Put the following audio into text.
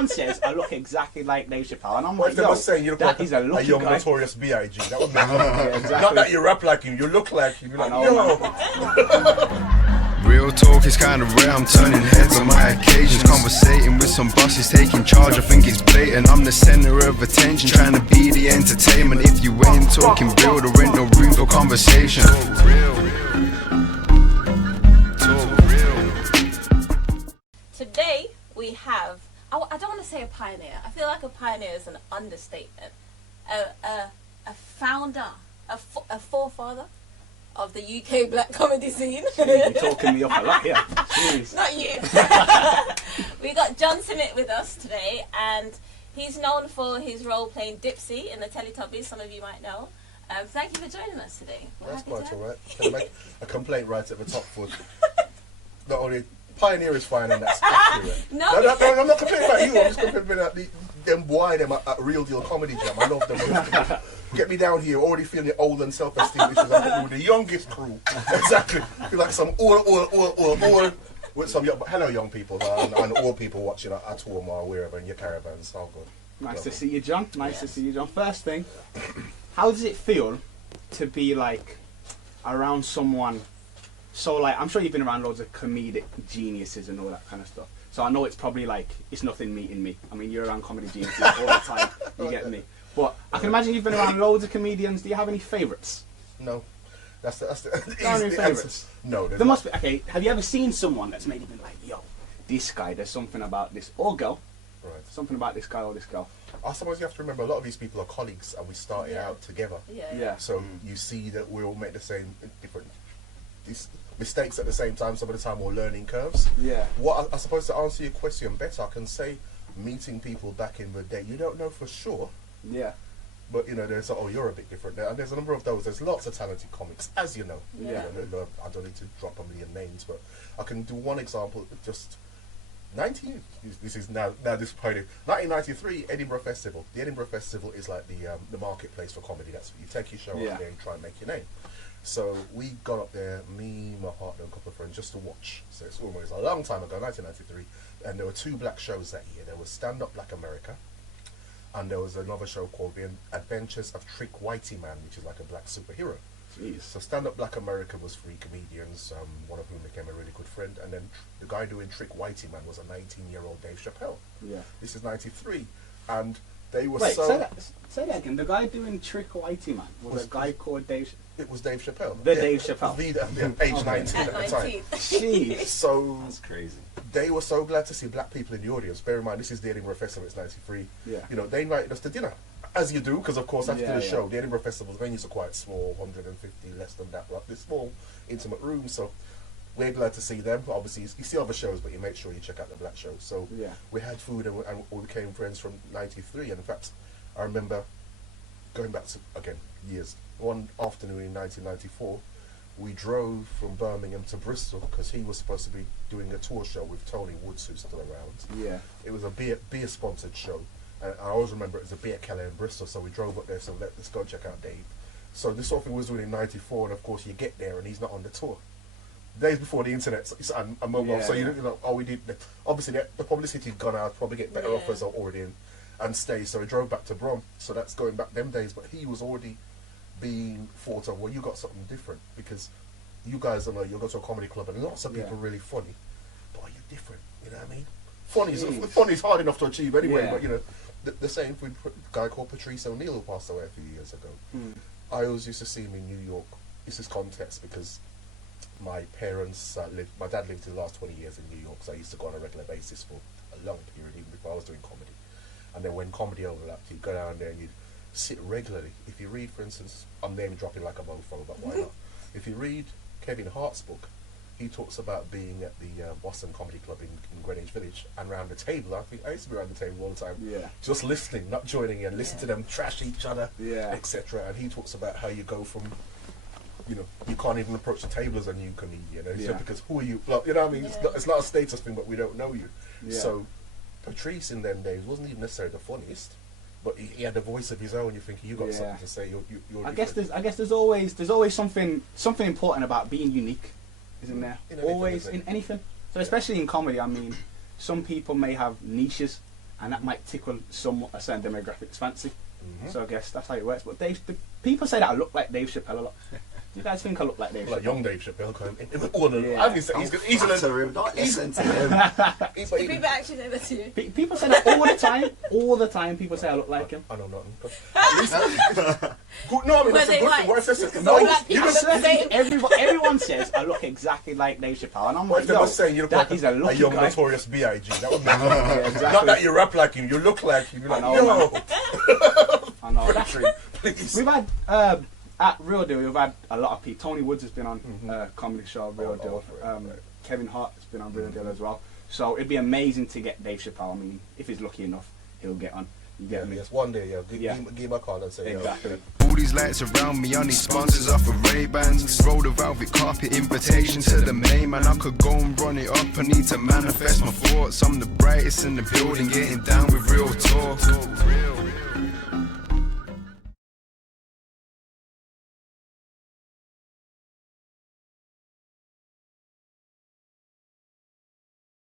everyone says I look exactly like Dave Chappelle, and I'm like, yo, saying you look like he's a young guy. Notorious B.I.G. That would make exactly. Not that you rap like him, you look like him. You're like, Real talk is kind of rare, I'm turning heads on my occasions. Conversating with some bosses, taking charge, I think it's blatant. I'm the center of attention, trying to be the entertainment. If you ain't talking real, there ain't no room for conversation. Talk real. Today we have, I don't want to say a pioneer, I feel like a pioneer is an understatement. A founder, a forefather of the UK black comedy scene. You're talking me up a lot here. Jeez. Not you. We got John Simmit with us today, and he's known for his role playing Dipsy in the Teletubbies, some of you might know. Thank you for joining us today. That's quite alright. Can I make a complaint right at the top for not only pioneer is fine and that's accurate. No, I'm not complaining about you, I'm just complaining about them at Real Deal Comedy Jam. I love them. Get me down here, already feeling old and self-esteem issues. I'm with the youngest crew. Exactly. Feel like some old with some young, hello young people and old people watching at home or wherever in your caravans. All good. Nice to see you, John. Nice to see you, John. First thing, how does it feel to be like around someone? So like, I'm sure you've been around loads of comedic geniuses and all that kind of stuff. So I know it's probably like, it's nothing meeting me. I mean, you're around comedy geniuses all the time, you get me. But I can imagine you've been around loads of comedians. Do you have any favourites? No. That's the any favourites? No. There must be. Okay, have you ever seen someone that's maybe been like, yo, this guy, there's something about this, or girl, right. Something about this guy or this girl. I suppose you have to remember a lot of these people are colleagues and we started out together. Yeah. So you see that we all make the same different mistakes at the same time, some of the time, or learning curves. Yeah. What I suppose to answer your question better, I can say meeting people back in the day, you don't know for sure. Yeah. But you know, there's you're a bit different there, and there's a number of those. There's lots of talented comics, as you know. Yeah. You know, I don't need to drop a million names, but I can do one example. Just 19. This is now this point. 1993 Edinburgh Festival. The Edinburgh Festival is like the marketplace for comedy. That's you take your show up there and try and make your name. So we got up there, me, my partner, and a couple of friends, just to watch. So it's almost a long time ago, 1993, and there were two black shows that year. There was Stand Up Black America, and there was another show called The Adventures of Trick Whitey Man, which is like a black superhero. Jeez. So Stand Up Black America was 3 comedians, one of whom became a really good friend, and then the guy doing Trick Whitey Man was a 19-year-old Dave Chappelle. Yeah. This is 93, and they were Wait, so... say that again. The guy doing Trick Whitey Man was a guy called Dave... It was Dave Chappelle. Dave Chappelle. Age 19 at the time. Jeez. So that's crazy. They were so glad to see black people in the audience. Bear in mind, this is the Edinburgh Festival, it's 93. Yeah. You know, they invited us to dinner, as you do, because of course after the show, the Edinburgh Festival venues are quite small, 150, less than that, like this small, intimate room. So we're glad to see them. Obviously, you see other shows, but you make sure you check out the black show. So we had food and we became friends from 93. And in fact, I remember going back to, again, years. One afternoon in 1994, we drove from Birmingham to Bristol because he was supposed to be doing a tour show with Tony Woods, who's still around. Yeah. It was a beer sponsored show, and I always remember it was a beer keller in Bristol. So we drove up there. So let's go check out Dave. So this sort of thing was doing in '94, and of course you get there and he's not on the tour. Days before the internet and mobile, so you know, we did. Obviously the publicity had gone out. Probably get better offers already and stay. So we drove back to Brom. So that's going back them days. But he was already being thought of, well, you got something different because you guys are you go to a comedy club and lots of people are really funny, but are you different? You know what I mean? Funny's hard enough to achieve anyway, but you know, the same with a guy called Patrice O'Neal who passed away a few years ago. I always used to see him in New York. This is context because my parents my dad lived the last 20 years in New York, so I used to go on a regular basis for a long period, even before I was doing comedy. And then when comedy overlapped, you'd go down there and you'd sit regularly. If you read, for instance, I'm name dropping like a mofo, but why not? If you read Kevin Hart's book, he talks about being at the Boston Comedy Club in Greenwich Village, and round the table, I used to be around the table all the time, just listening, not joining in, listen to them trash each other, etc. And he talks about how you go from, you know, you can't even approach the table as a new comedian, because who are you? Like, you know what I mean? It's not a status thing, but we don't know you. So Patrice in them days wasn't even necessarily the funniest, but he had a voice of his own. You think you got something to say. You're I guess there's always something important about being unique, isn't there? Always in anything. So especially in comedy, I mean, some people may have niches, and that might tickle a certain demographic's fancy. So I guess that's how it works. But people say that I look like Dave Chappelle a lot. Do you guys think I look like Dave Chappelle? Like young Dave Chappelle. He's Don't listen to him. Do people actually say that to you? People say that all the time. All the time, people say I look like him. I know nothing. No, I mean, that's a good thing. What if that's No, black people everyone says I look exactly like Dave Chappelle, and I'm What like, if they were saying you look like he's a a lucky young guy. Notorious B.I.G.? That would be Exactly. Not that you rap like him, you look like him. You're like, I know, yo. I know. Patrick, please. We've had at Real Deal. We've had a lot of people. Tony Woods has been on comedy show Real Deal. Kevin Hart has been on Real Deal as well. So it'd be amazing to get Dave Chappelle. I mean, if he's lucky enough, he'll get on. You get me? Yes, one day, give him a call and say, Exactly. All these lights around me, I need sponsors off of Ray-Bans. Roll the velvet carpet, invitation to the main man. I could go and run it up, I need to manifest my thoughts. I'm the brightest in the building, getting down with real talk.